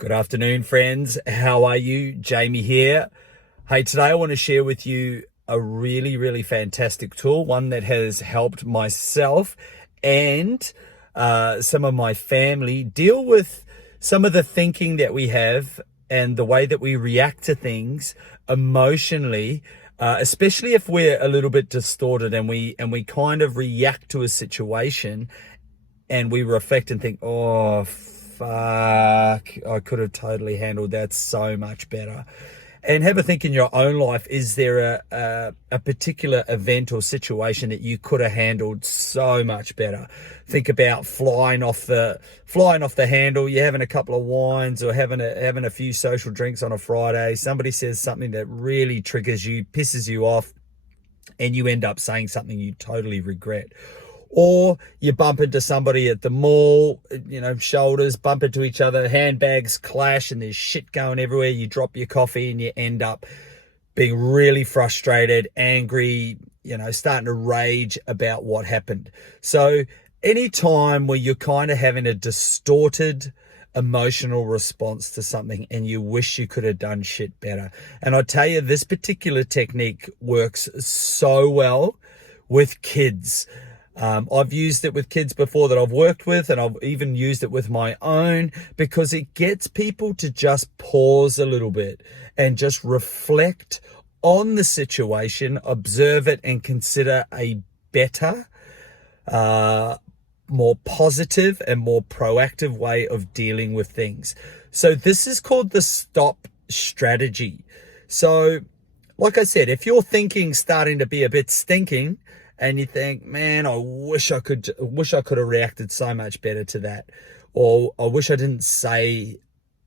Good afternoon, friends. How are you? Jamie here. Hey, today I want to share with you a really fantastic tool, one that has helped myself and some of my family deal with some of the thinking that we have and the way that we react to things emotionally, especially if we're a little bit distorted and we kind of react to a situation and we reflect and think, oh, fuck, I could have totally handled that so much better. And have a think in your own life, is there a particular event or situation that you could have handled so much better? Think about flying off the handle. You're having a couple of wines or having a few social drinks on a Friday. Somebody says something that really triggers you, pisses you off, and you end up saying something you totally regret. Or you bump into somebody at the mall, shoulders bump into each other, handbags clash, and there's shit going everywhere. You drop your coffee and you end up being really frustrated, angry, starting to rage about what happened. So any time where you're kind of having a distorted emotional response to something and you wish you could have done shit better. And I tell you, this particular technique works so well with kids. I've used it with kids before that I've worked with, and I've even used it with my own, because it gets people to just pause a little bit and just reflect on the situation, observe it, and consider a better, more positive and more proactive way of dealing with things. So this is called the S.T.O.P.P strategy. So like I said, if you're thinking starting to be a bit stinking, and you think, man, I wish I could have reacted so much better to that, or I wish I didn't say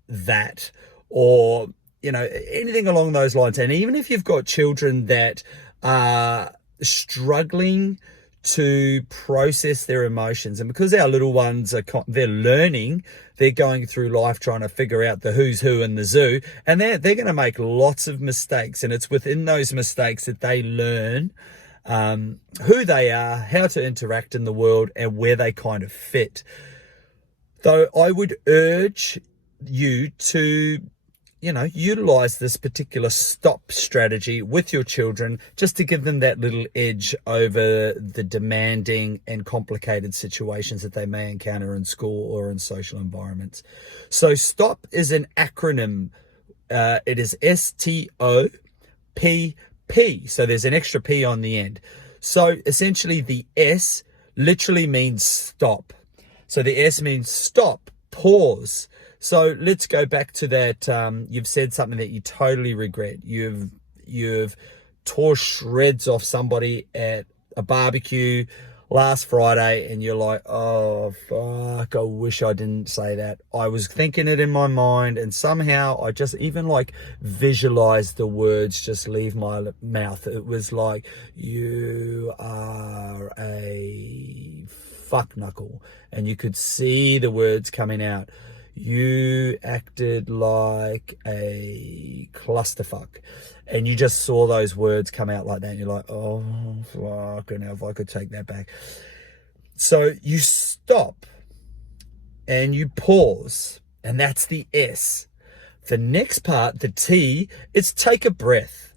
that, or anything along those lines. And even if you've got children that are struggling to process their emotions, and because our little ones they're learning, they're going through life trying to figure out the who's who in the zoo, and they're going to make lots of mistakes, and it's within those mistakes that they learn who they are, how to interact in the world, and where they kind of fit. Though I would urge you to, utilize this particular S.T.O.P.P strategy with your children, just to give them that little edge over the demanding and complicated situations that they may encounter in school or in social environments. So S.T.O.P.P is an acronym. It is S.T.O.P.P. So there's an extra P on the end. So essentially the S literally means stop. So the S means stop, pause. So let's go back to that. You've said something that you totally regret. You've tore shreds off somebody at a barbecue last Friday, and you're like, oh fuck, I wish I didn't say that. I was thinking it in my mind, and somehow I just even visualized the words just leave my mouth. It was like, you are a fuck knuckle, and you could see the words coming out. You acted like a clusterfuck, and you just saw those words come out like that, and you're like, oh fucking hell, if I could take that back. So you stop and you pause, and that's the S. The next part, the T, it's take a breath.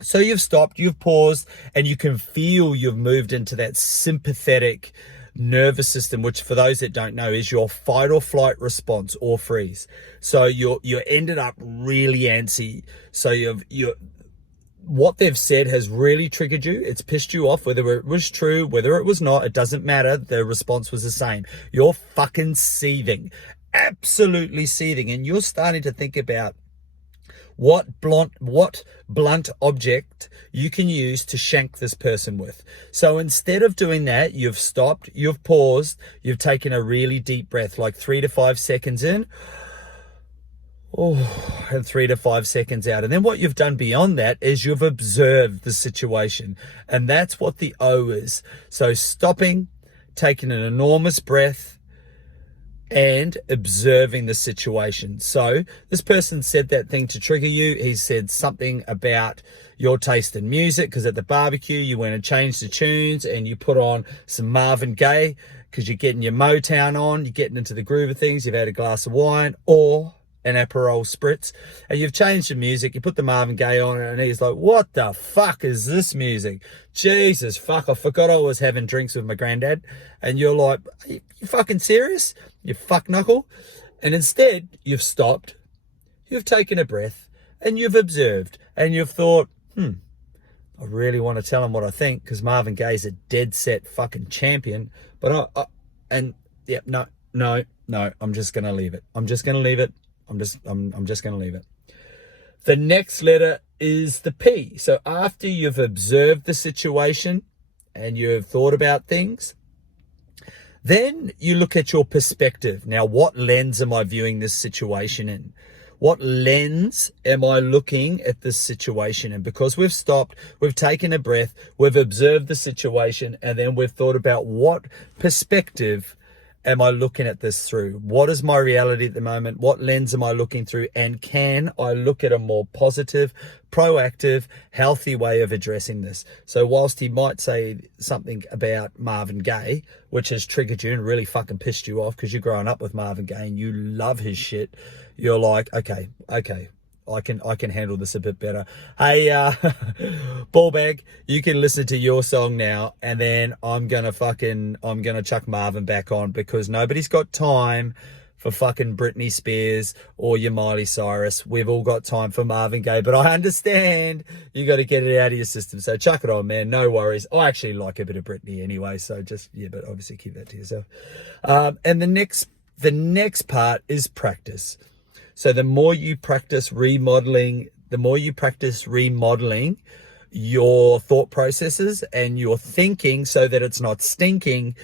So you've stopped, you've paused, and you can feel you've moved into that sympathetic nervous system, which for those that don't know is your fight or flight response or freeze. So you ended up really antsy. So what they've said has really triggered you. It's pissed you off, whether it was true, whether it was not, it doesn't matter. The response was the same. You're fucking seething, absolutely seething, and you're starting to think about what blunt object you can use to shank this person with. So instead of doing that, you've stopped, you've paused, you've taken a really deep breath, like 3 to 5 seconds in, and 3 to 5 seconds out. And then what you've done beyond that is you've observed the situation. And that's what the O is. So stopping, taking an enormous breath, and observing the situation. So this person said that thing to trigger you. He said something about your taste in music, because at the barbecue you went and changed the tunes and you put on some Marvin Gaye because you're getting your Motown on, you're getting into the groove of things, you've had a glass of wine. Or an Aperol Spritz, and you've changed the music, you put the Marvin Gaye on, and he's like, what the fuck is this music? Jesus, fuck, I forgot I was having drinks with my granddad. And you're like, you fucking serious? You fuck knuckle? And instead, you've stopped, you've taken a breath, and you've observed, and you've thought, I really want to tell him what I think, because Marvin Gaye's a dead set fucking champion. But no, I'm just going to leave it. I'm just going to leave it. I'm just going to leave it. The next letter is the P. So after you've observed the situation and you've thought about things, then you look at your perspective. Now, what lens am I viewing this situation in? What lens am I looking at this situation in? Because we've stopped, we've taken a breath, we've observed the situation, and then we've thought about what perspective am I looking at this through? What is my reality at the moment? What lens am I looking through? And can I look at a more positive, proactive, healthy way of addressing this? So whilst he might say something about Marvin Gaye, which has triggered you and really fucking pissed you off because you're growing up with Marvin Gaye and you love his shit, you're like, okay, I can handle this a bit better. Hey, Ballbag, you can listen to your song now, and then I'm gonna chuck Marvin back on, because nobody's got time for fucking Britney Spears or your Miley Cyrus. We've all got time for Marvin Gaye, but I understand you got to get it out of your system. So chuck it on, man. No worries. I actually like a bit of Britney anyway, so just, yeah, but obviously keep that to yourself. And the next part is practice. So the more you practice remodeling your thought processes and your thinking so that it's not stinking,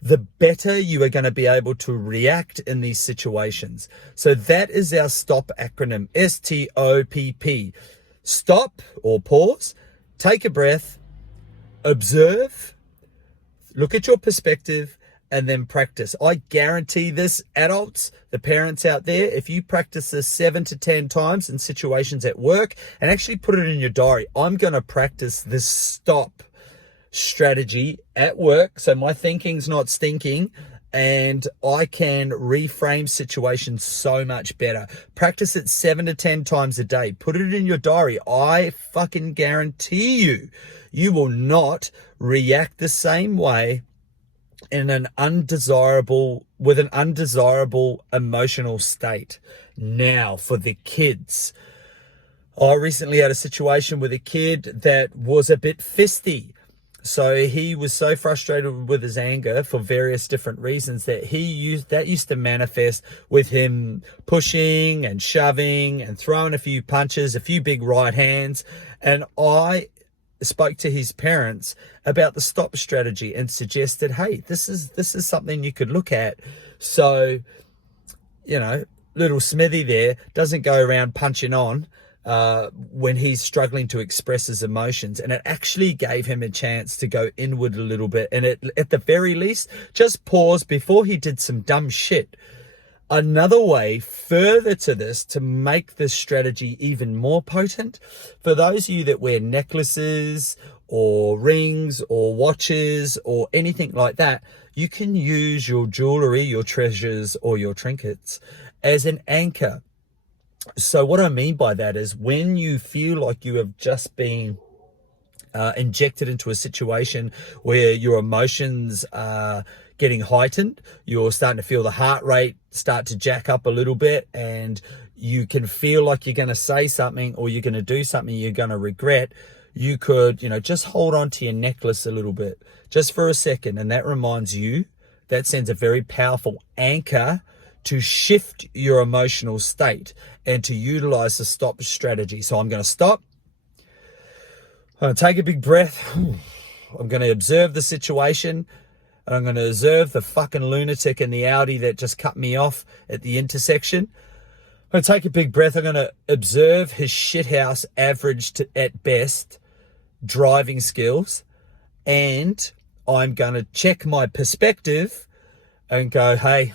the better you are going to be able to react in these situations. So that is our STOP acronym, S.T.O.P.P. Stop or pause, take a breath, observe, look at your perspective, and then practice. I guarantee this, adults, the parents out there, if you practice this 7 to 10 times in situations at work and actually put it in your diary, I'm going to practice this stop strategy at work, so my thinking's not stinking and I can reframe situations so much better. Practice it 7 to 10 times a day. Put it in your diary. I fucking guarantee you will not react the same way with an undesirable emotional state. Now, for the kids, I recently had a situation with a kid that was a bit fisty. So he was so frustrated with his anger for various different reasons that used to manifest with him pushing and shoving and throwing a few punches, a few big right hands. And I spoke to his parents about the stop strategy and suggested, hey, this is something you could look at. So, little Smithy there doesn't go around punching on when he's struggling to express his emotions. And it actually gave him a chance to go inward a little bit. And at the very least, just pause before he did some dumb shit. Another way further to this, to make this strategy even more potent, for those of you that wear necklaces or rings or watches or anything like that, you can use your jewelry, your treasures or your trinkets as an anchor. So what I mean by that is when you feel like you have just been injected into a situation where your emotions are getting heightened, you're starting to feel the heart rate start to jack up a little bit, and you can feel like you're going to say something or you're going to do something you're going to regret, you could, just hold on to your necklace a little bit, just for a second. And that sends a very powerful anchor to shift your emotional state and to utilize the stop strategy. So I'm going to stop. I'm going to take a big breath. I'm going to observe the situation. And I'm going to observe the fucking lunatic in the Audi that just cut me off at the intersection. I'm going to take a big breath. I'm going to observe his shithouse average at best driving skills. And I'm going to check my perspective and go, hey,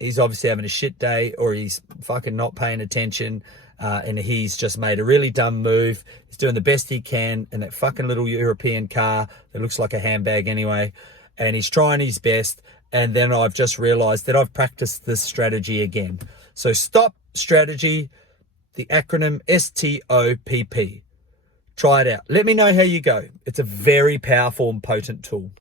he's obviously having a shit day, or he's fucking not paying attention, and he's just made a really dumb move. He's doing the best he can in that fucking little European car that looks like a handbag anyway, and he's trying his best. And then I've just realized that I've practiced this strategy again. So stop, strategy, the acronym S.T.O.P.P. Try it out. Let me know how you go. It's a very powerful and potent tool.